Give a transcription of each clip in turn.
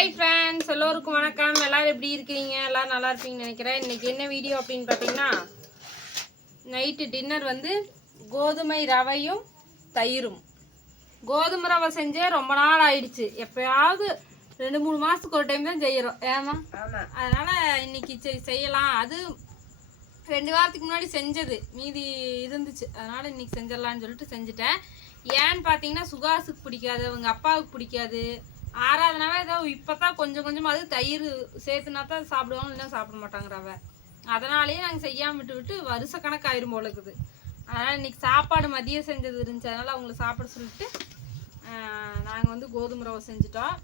Hi friends, எல்லோருக்கும் வணக்கம். எல்லோரும் எப்படி இருக்கிறீங்க? எல்லோரும் நல்லா இருப்பீங்கன்னு நினைக்கிறேன். இன்றைக்கி என்ன வீடியோ அப்படின்னு பார்த்தீங்கன்னா, நைட்டு டின்னர் வந்து கோதுமை ரவையும் தயிரும். கோதுமை ரவை செஞ்சே ரொம்ப நாள் ஆயிடுச்சு. எப்போயாவது 2-3 மாதத்துக்கு ஒரு டைம் தான் செய்கிறோம். ஆமாம், அதனால் இன்றைக்கி செய்யலாம். அது 2 வாரத்துக்கு முன்னாடி செஞ்சது மீதி இருந்துச்சு, அதனால் இன்றைக்கி செஞ்சிடலான்னு சொல்லிட்டு செஞ்சுட்டேன். ஏன்னு பார்த்தீங்கன்னா, சுகாசுக்கு பிடிக்காது, அவங்க அப்பாவுக்கு பிடிக்காது. ஆறாவதுனாவே ஏதோ இப்போ தான் கொஞ்சம் கொஞ்சமாக அது தயிர் சேர்த்துனா தான் சாப்பிடுவாங்க, இல்லைன்னா சாப்பிட மாட்டாங்க ரவை. அதனாலேயே நாங்கள் செய்யாமல் விட்டு வருஷ கணக்காயிரும் போல இருக்குது. அதனால் இன்றைக்கி சாப்பாடு மதியம் செஞ்சது இருந்துச்சு, அதனால் அவங்கள சாப்பிட சொல்லிட்டு நாங்கள் வந்து கோதுமை ரவை செஞ்சுட்டோம்.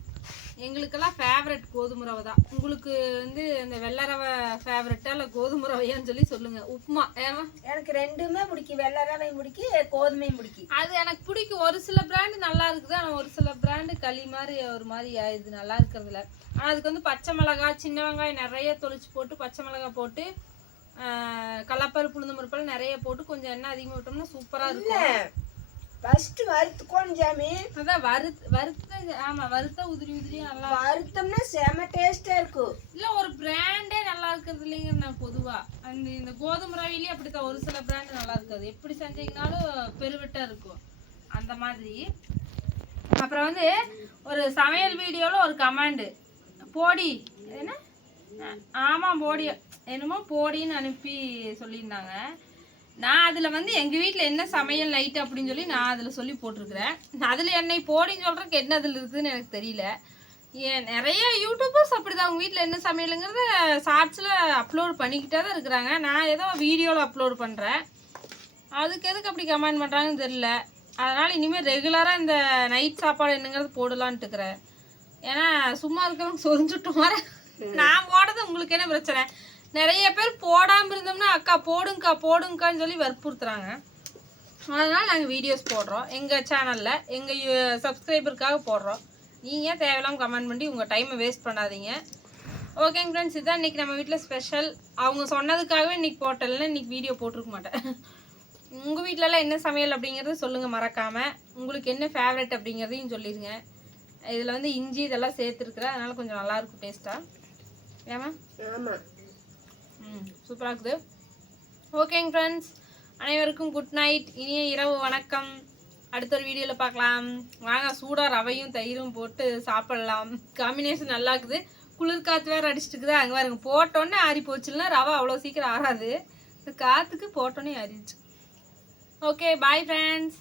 எங்களுக்கெல்லாம் ஃபேவரட் கோதுமை ரவை தான். உங்களுக்கு வந்து இந்த வெள்ளை ரவை ஃபேவரட்டா இல்லை கோதுமை ரவையான்னு சொல்லி சொல்லுங்கள். உப்புமா ஏமா? எனக்கு ரெண்டுமே பிடிக்கும், வெள்ளை ரவையும் பிடிக்கும், கோதுமையும் பிடிக்கும். அது எனக்கு பிடிக்கும். ஒரு சில பிராண்டு நல்லா இருக்குது, ஆனால் ஒரு சில பிராண்டு களி மாதிரி ஒரு மாதிரி ஆயிடுது, நல்லா இருக்கிறதுல. ஆனால் அதுக்கு வந்து பச்சை மிளகாய், சின்ன வெங்காயம் நிறைய தொளிச்சு போட்டு, பச்சை மிளகாய் போட்டு, கடலப்பருப்பு, உளுந்தம் பருப்பு நிறைய போட்டு கொஞ்சம் எண்ணெய் அதிகமாக விட்டோம்னா சூப்பராக இருக்கும். ஃபர்ஸ்ட் வறுத்துக்கோன்னு ஜாமி. அதான் வறுத்த ஆமாம், வறுத்த உதிரி உதிரி நல்லா வறுத்தோம்னா செம டேஸ்ட்டாக இருக்கும். இல்லை ஒரு பிராண்டே நல்லா இருக்கிறது இல்லைங்க. நான் பொதுவாக இந்த கோதுமை ரவையிலேயே அப்படித்தான், ஒரு சில பிராண்டு நல்லா இருக்காது. எப்படி செஞ்சீங்கனாலும் பெருவிட்டாக இருக்கும் அந்த மாதிரி. அப்புறம் வந்து ஒரு சமையல் வீடியோவில் ஒரு கமெண்டு போடி, என்ன ஆமாம் போடி என்னமோ போடின்னு அனுப்பி சொல்லியிருந்தாங்க. நான் அதில் வந்து எங்கள் வீட்டில் என்ன சமையல் நைட்டு அப்படின்னு சொல்லி நான் அதில் சொல்லி போட்டிருக்கிறேன். அதில் என்னை போடின்னு சொல்கிறதுக்கு என்ன அதில் இருக்குதுன்னு எனக்கு தெரியல. நிறைய யூடியூபர்ஸ் அப்படி தான் அவங்க வீட்டில் என்ன சமையலுங்கிறத ஷார்ட்ஸில் அப்லோட் பண்ணிக்கிட்டே தான் இருக்கிறாங்க. நான் ஏதோ வீடியோவில் அப்லோட் பண்ணுறேன், அதுக்கு எதுக்கு அப்படி கமெண்ட் பண்ணுறாங்கன்னு தெரியல. அதனால் இனிமேல் ரெகுலராக இந்த நைட் சாப்பாடு என்னங்கிறது போடலான்ட்டு இருக்கிறேன். ஏன்னா சும்மா இருக்கிறவங்க சொரிஞ்சுட்டு வர நான் போடுறது உங்களுக்கு என்ன பிரச்சனை? நிறைய பேர் போடாமல் இருந்தோம்னா அக்கா போடுங்கக்கா போடுங்கக்கான்னு சொல்லி வற்புறுத்துறாங்க. அதனால் நாங்கள் வீடியோஸ் போடுறோம் எங்கள் சேனலில், எங்கள் சப்ஸ்கிரைபருக்காக போடுறோம். நீங்கள் தேவையில்லாமல் கமெண்ட் பண்ணி உங்கள் டைமை வேஸ்ட் பண்ணாதீங்க. ஓகேங்க ஃப்ரெண்ட்ஸ், இதுதான் இன்றைக்கி நம்ம வீட்டில் ஸ்பெஷல். அவங்க சொன்னதுக்காகவே இன்றைக்கி போட்டலைன்னா இன்றைக்கி வீடியோ போட்டிருக்க மாட்டேன். உங்கள் வீட்டிலலாம் என்ன சமையல் அப்படிங்கிறது சொல்லுங்கள் மறக்காமல். உங்களுக்கு என்ன ஃபேவரட் அப்படிங்கிறதையும் சொல்லிடுங்க. இதில் வந்து இஞ்சி இதெல்லாம் சேர்த்துருக்குறேன், அதனால் கொஞ்சம் நல்லாயிருக்கும் டேஸ்ட்டாக. ஏமா? ஆமாம், சூப்பராக இருக்குது. ஓகேங்க ஃப்ரெண்ட்ஸ், அனைவருக்கும் குட் நைட், இனிய இரவு வணக்கம். அடுத்த ஒரு வீடியோவில் பார்க்கலாம். வாங்க சூடாக ரவையும் தயிரும் போட்டு சாப்பிட்லாம். காம்பினேஷன் நல்லா இருக்குது. குளிர் காற்று வேறு அடிச்சுட்டு இருக்குது. அங்கே பாருங்க, போட்டோன்னே ஆறி போச்சுன்னா ரவை அவ்வளோ சீக்கிரம் ஆறாது. இந்த காற்றுக்கு போட்டோன்னே ஆறிடுச்சு. Okay, bye friends.